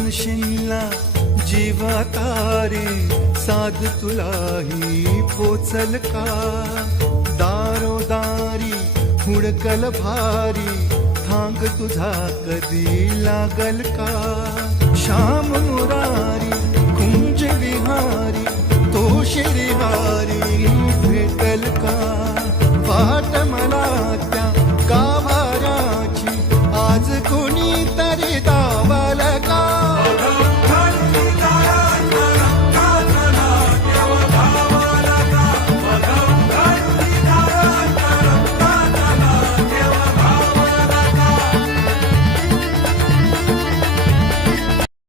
म्हणशीला जीवा तारे साध तुलाही पोचल का दारोदारी हुडकल भारी थांग तुझा कधी लागल का श्याम